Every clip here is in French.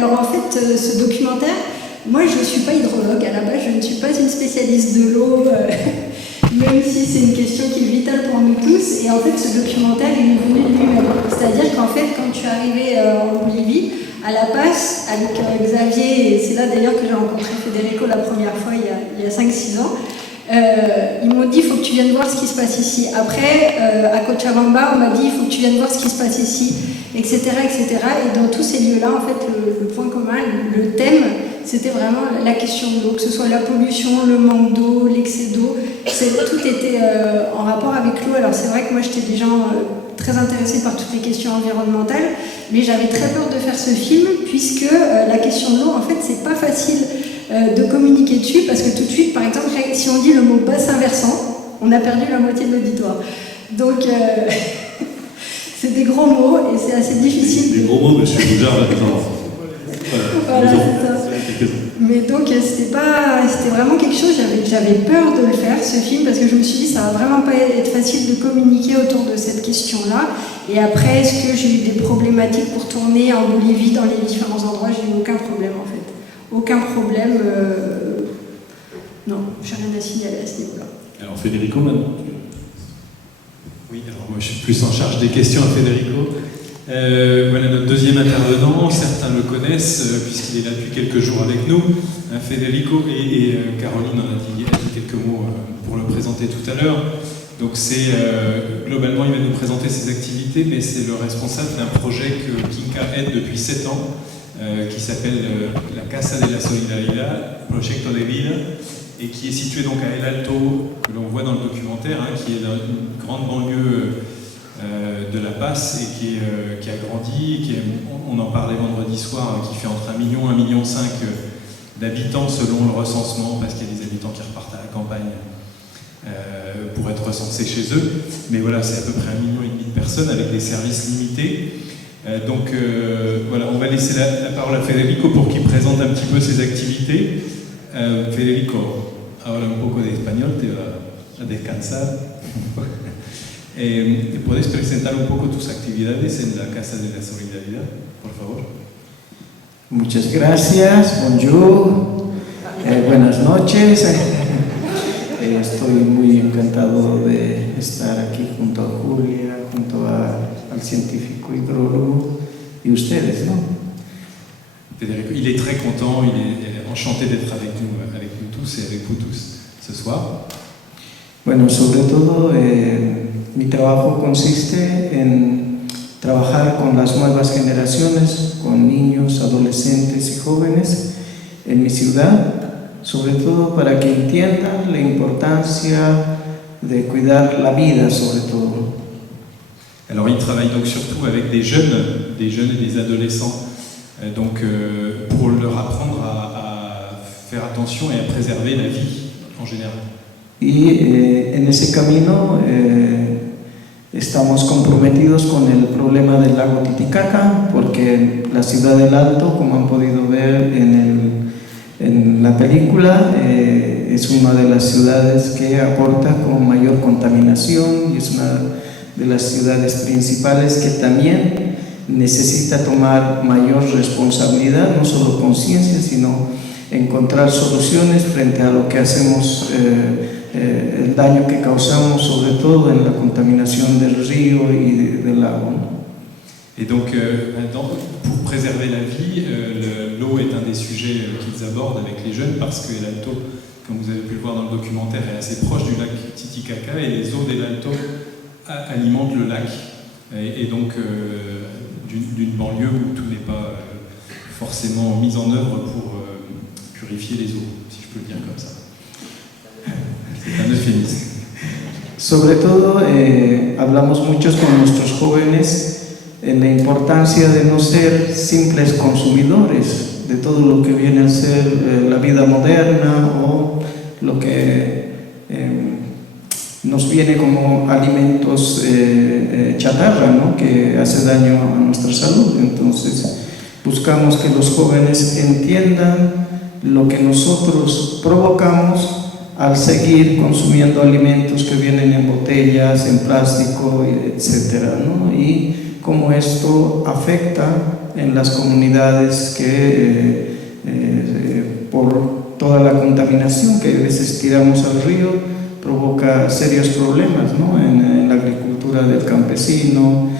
alors en fait, ce documentaire, moi je ne suis pas hydrologue, à la base je ne suis pas une spécialiste de l'eau, même si c'est une question qui est vitale pour nous tous. Et en fait, ce documentaire, il est venu de lui-même. C'est-à-dire qu'en fait, quand je suis arrivée en Bolivie, à La Paz, avec Xavier, et c'est là d'ailleurs que j'ai rencontré Federico la première fois, il y a 5-6 ans, ils m'ont dit, il faut que tu viennes voir ce qui se passe ici. Après, à Cochabamba, on m'a dit, il faut que tu viennes voir ce qui se passe ici, etc., etc. Et dans tous ces lieux-là, en fait, le point commun, le thème, c'était vraiment la question de l'eau, que ce soit la pollution, le manque d'eau, l'excès d'eau, tout était en rapport avec l'eau. Alors c'est vrai que moi, j'étais déjà très intéressée par toutes les questions environnementales, mais j'avais très peur de faire ce film, puisque la question de l'eau, en fait, c'est pas facile de communiquer dessus, parce que tout de suite, par exemple, si on dit le mot bassin versant, on a perdu la moitié de l'auditoire. Donc, c'est des gros mots, et c'est assez difficile. Des gros mots, monsieur Boujard, maintenant. Voilà, c'est ça. Mais donc, c'était vraiment quelque chose, j'avais peur de le faire, ce film, parce que je me suis dit, ça va vraiment pas être facile de communiquer autour de cette question-là. Et après, est-ce que j'ai eu des problématiques pour tourner en Bolivie, dans les différents endroits? J'ai eu aucun problème, en fait. Aucun problème. Non, j'ai rien à signaler à ce niveau-là. Alors, Federico, maintenant. Oui, alors moi je suis plus en charge des questions à Federico. Voilà notre deuxième intervenant, certains le connaissent puisqu'il est là depuis quelques jours avec nous. Federico et Caroline en a dit quelques mots pour le présenter tout à l'heure. Donc c'est globalement il va nous présenter ses activités, mais c'est le responsable d'un projet que Kinka aide depuis 7 ans qui s'appelle la Casa de la Solidaridad, Proyecto de Vida, et qui est situé donc à El Alto, que l'on voit dans le documentaire, qui est une grande banlieue de La Paz et qui a grandi, on en parlait vendredi soir, qui fait entre 1 million et 1,5 million d'habitants selon le recensement, parce qu'il y a des habitants qui repartent à la campagne pour être recensés chez eux. Mais voilà, c'est à peu près 1,5 million de personnes avec des services limités. Donc voilà, on va laisser la parole à Federico pour qu'il présente un petit peu ses activités. Federico, habla un poco de español, te va a descansar. ¿Te puedes presentar un poco tus actividades en la Casa de la Solidaridad, por favor? Muchas gracias, bonjour, buenas noches. Estoy muy encantado de estar aquí junto a Julia, junto al científico hidrólogo y ustedes, ¿no? Federico, il est très content, il est enchanté d'être avec nous tous et avec vous tous ce soir. Bueno, sobre todo mi trabajo consiste en trabajar con las nuevas generaciones, con niños, adolescentes y jóvenes en mi ciudad, sobre todo para que entiendan la importancia de cuidar la vida, sobre todo. Alors il travaille donc surtout avec des jeunes et des adolescents, pour leur apprendre à faire attention et à préserver la vie en général. Y en ese camino estamos comprometidos con el problema del lago Titicaca, porque la ciudad del Alto, como han podido ver en la película, es una de las ciudades que aporta con mayor contaminación y es una de las ciudades principales que también necesita tomar mayor responsabilidad, no solo conciencia, sino encontrar soluciones frente a lo que hacemos, el daño que causamos, sobre todo en la contaminación del río y del lago. Et donc, pour préserver la vie, l'eau est un des sujets qu'ils abordent avec les jeunes, parce que El Alto, comme vous avez pu le voir dans le documentaire, est assez proche du lac Titicaca, et les eaux d'El Alto alimentent le lac, et donc d'une banlieue où tout n'est pas forcément mis en œuvre pour purifier les eaux, si je peux le dire comme ça. C'est un euphémisme. Sobre todo, hablamos muchos con nuestros jóvenes en la importancia de no ser simples consumidores de todo lo que viene a ser la vida moderna o lo que nos viene como alimentos chatarra, ¿no? Que hace daño a nuestra salud. Entonces buscamos que los jóvenes entiendan lo que nosotros provocamos al seguir consumiendo alimentos que vienen en botellas, en plástico, etcétera, ¿no? Y cómo esto afecta en las comunidades que por toda la contaminación que a veces tiramos al río provoca serios problemas, ¿no? En la agricultura del campesino.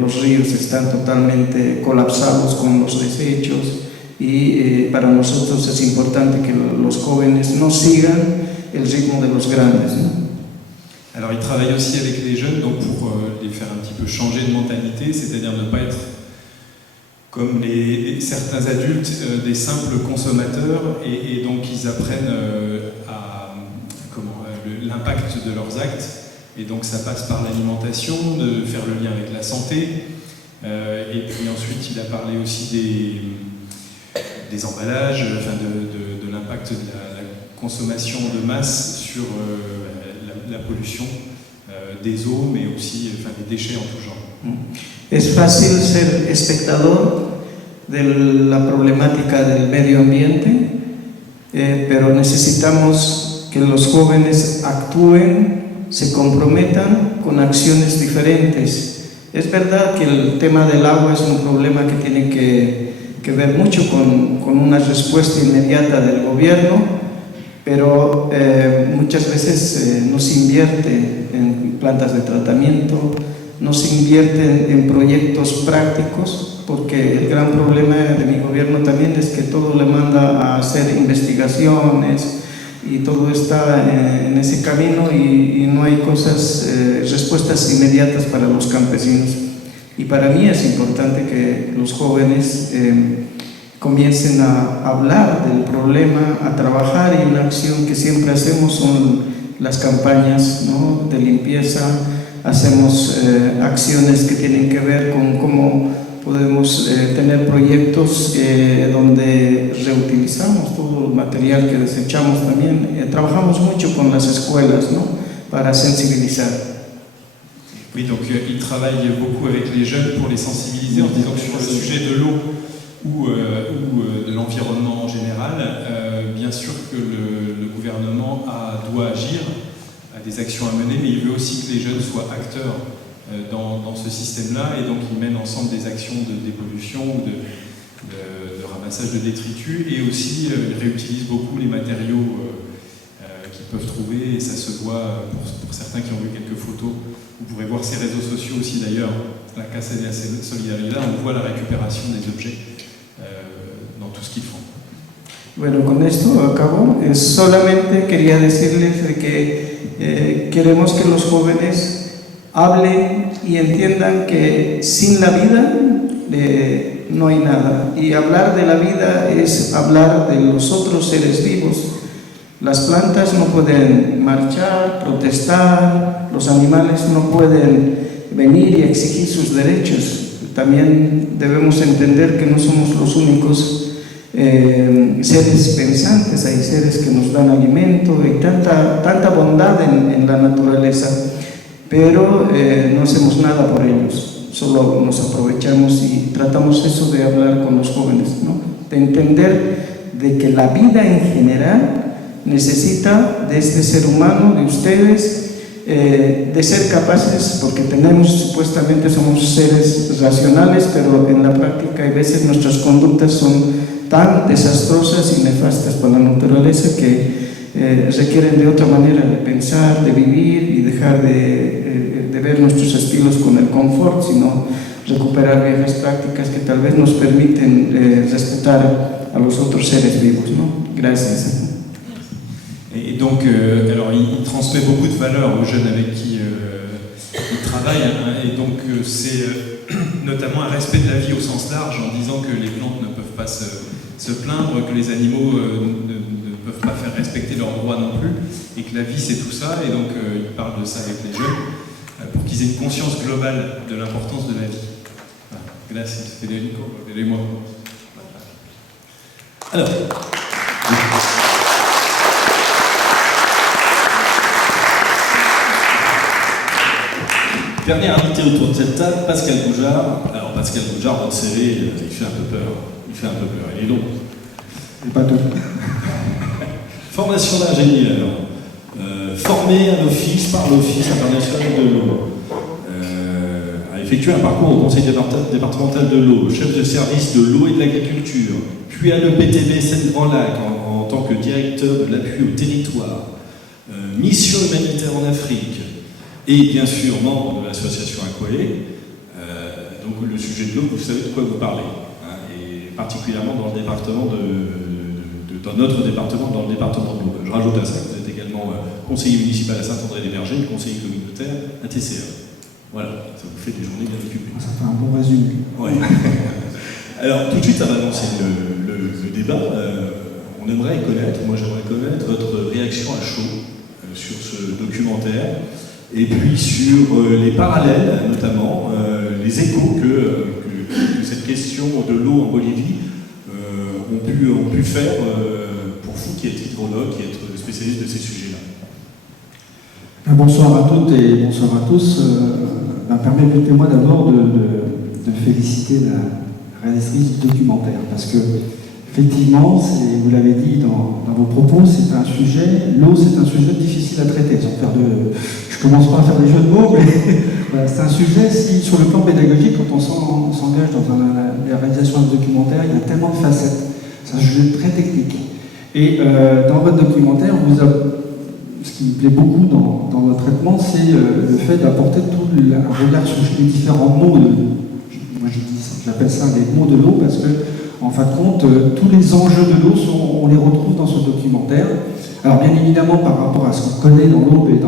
Los ríos están totalmente colapsados con los desechos y para nosotros es importante que los jóvenes no sigan el ritmo de los grandes, ¿no? Alors il travaille aussi avec les jeunes donc pour les faire un petit peu changer de mentalité, c'est-à-dire ne pas être comme certains adultes des simples consommateurs et donc ils apprennent l'impact de leurs actes. Et donc ça passe par l'alimentation, de faire le lien avec la santé. Et puis ensuite il a parlé aussi des emballages, enfin de l'impact de la consommation de masse sur la pollution des eaux, mais aussi des déchets en tout genre. Es fácil ser espectador de la problemática del medio ambiente, pero necesitamos que los jóvenes actúen, se comprometan con acciones diferentes. Es verdad que el tema del agua es un problema que tiene que ver mucho con una respuesta inmediata del gobierno, pero muchas veces no se invierte en plantas de tratamiento, no se invierte en proyectos prácticos, porque el gran problema de mi gobierno también es que todo le manda a hacer investigaciones y todo está en ese camino y no hay respuestas inmediatas para los campesinos. Y para mí es importante que los jóvenes comiencen a hablar del problema, a trabajar, y una acción que siempre hacemos son las campañas, ¿no?, de limpieza. Hacemos acciones que tienen que ver con cómo podemos tener proyectos donde reutilizamos todo el material que desechamos también. Trabajamos mucho con las escuelas, ¿no?, para sensibilizar. Oui, donc il travaille beaucoup avec les jeunes pour les sensibiliser en disant que sur le sujet de l'eau ou de l'environnement en général, bien sûr que le gouvernement doit agir, a des actions à mener, mais il veut aussi que les jeunes soient acteurs dans ce système-là, et donc ils mènent ensemble des actions de dépollution ou de ramassage de détritus, et aussi ils réutilisent beaucoup les matériaux qu'ils peuvent trouver, et ça se voit pour certains qui ont vu quelques photos. Vous pourrez voir ces réseaux sociaux aussi d'ailleurs, la Casa de la Solidaridad, on voit la récupération des objets dans tout ce qu'ils font. Bueno, con esto acabo. Solamente quería decirles de que queremos que los jóvenes hablen y entiendan que sin la vida no hay nada. Y hablar de la vida es hablar de los otros seres vivos. Las plantas no pueden marchar, protestar, los animales no pueden venir y exigir sus derechos. También debemos entender que no somos los únicos seres pensantes, hay seres que nos dan alimento y tanta bondad en la naturaleza, pero no hacemos nada por ellos, solo nos aprovechamos y tratamos eso de hablar con los jóvenes, ¿no?, de entender de que la vida en general necesita de este ser humano, de ustedes, de ser capaces, porque supuestamente somos seres racionales, pero en la práctica hay veces nuestras conductas son tan desastrosas y nefastas para la naturaleza que requieren de otra manera de pensar, de vivir y dejar de ver nuestros estilos con el confort, sino recuperar viejas prácticas que tal vez nos permiten respetar a los otros seres vivos, ¿no? Gracias. Et donc, alors il transmet beaucoup de valeurs aux jeunes avec qui il travaille, hein, et donc c'est notamment un respect de la vie au sens large, en disant que les plantes ne peuvent pas se plaindre, que les animaux ne peuvent pas faire respecter leurs droits non plus, et que la vie c'est tout ça, et donc il parle de ça avec les jeunes, pour qu'ils aient une conscience globale de l'importance de la vie. Voilà. Gracias, Federico, aidez-moi. Alors, dernier invité autour de cette table, Pascal Goujard. Alors Pascal Goujard, votre CV, il fait un peu peur. Il est long. Pas tout. Formation d'ingénieur, formé à l'Office par l'Office international de l'eau. Il effectué un parcours au conseil départemental de l'eau, chef de service de l'eau et de l'agriculture, puis à l'EPTB Seine-Grand-Lac en tant que directeur de l'appui au territoire, mission humanitaire en Afrique, et bien sûr membre de l'association Aquae. Donc le sujet de l'eau, vous savez de quoi vous parlez, hein, et particulièrement dans le département dans notre département, dans le département de l'eau. Je rajoute à ça que vous êtes également conseiller municipal à Saint-André-des-Vergers, conseiller communautaire à TCA. Voilà, ça vous fait des journées bien occupées. Ça fait un bon résumé. Ouais. Alors tout de suite, ça va lancer le débat. On aimerait connaître, moi j'aimerais connaître votre réaction à chaud sur ce documentaire, et puis sur les parallèles, notamment les échos que cette question de l'eau en Bolivie ont pu faire pour vous qui êtes hydrologue, qui êtes spécialiste de ces sujets-là. Bonsoir à toutes et bonsoir à tous. Permettez-moi d'abord de féliciter la réalisatrice du documentaire, parce que effectivement, vous l'avez dit dans vos propos, c'est un sujet, l'eau c'est un sujet difficile à traiter. Je commence pas à faire des jeux de mots, mais voilà, c'est un sujet, sur le plan pédagogique, quand on s'engage dans la réalisation d'un documentaire, il y a tellement de facettes. C'est un sujet très technique. Et dans votre documentaire, ce qui me plaît beaucoup dans votre traitement, c'est le fait d'apporter tout un regard sur les différents mots j'appelle ça les mots de l'eau, parce que en fin de compte, tous les enjeux de l'eau, on les retrouve dans ce documentaire. Alors bien évidemment, par rapport à ce qu'on connaît dans l'eau et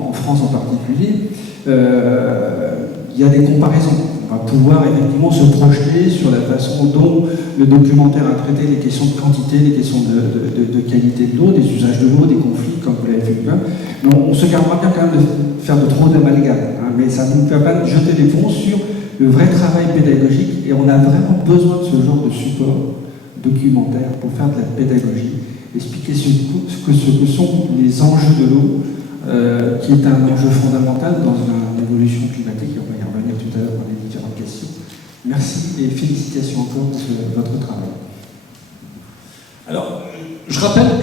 en France en particulier, il y a des comparaisons. On va pouvoir effectivement se projeter sur la façon dont le documentaire a traité les questions de quantité, les questions de qualité de l'eau, des usages de l'eau, des conflits, comme vous l'avez fait bien. Mais on se gardera bien quand même de faire de trop d'amalgame, hein, mais ça ne nous permet pas de jeter les ponts sur le vrai travail pédagogique, et on a vraiment besoin de ce genre de support documentaire pour faire de la pédagogie, expliquer ce que sont les enjeux de l'eau, qui est un enjeu fondamental dans une évolution climatique, et on va y revenir tout à l'heure dans les différentes questions. Merci et félicitations encore pour votre travail. Alors, je rappelle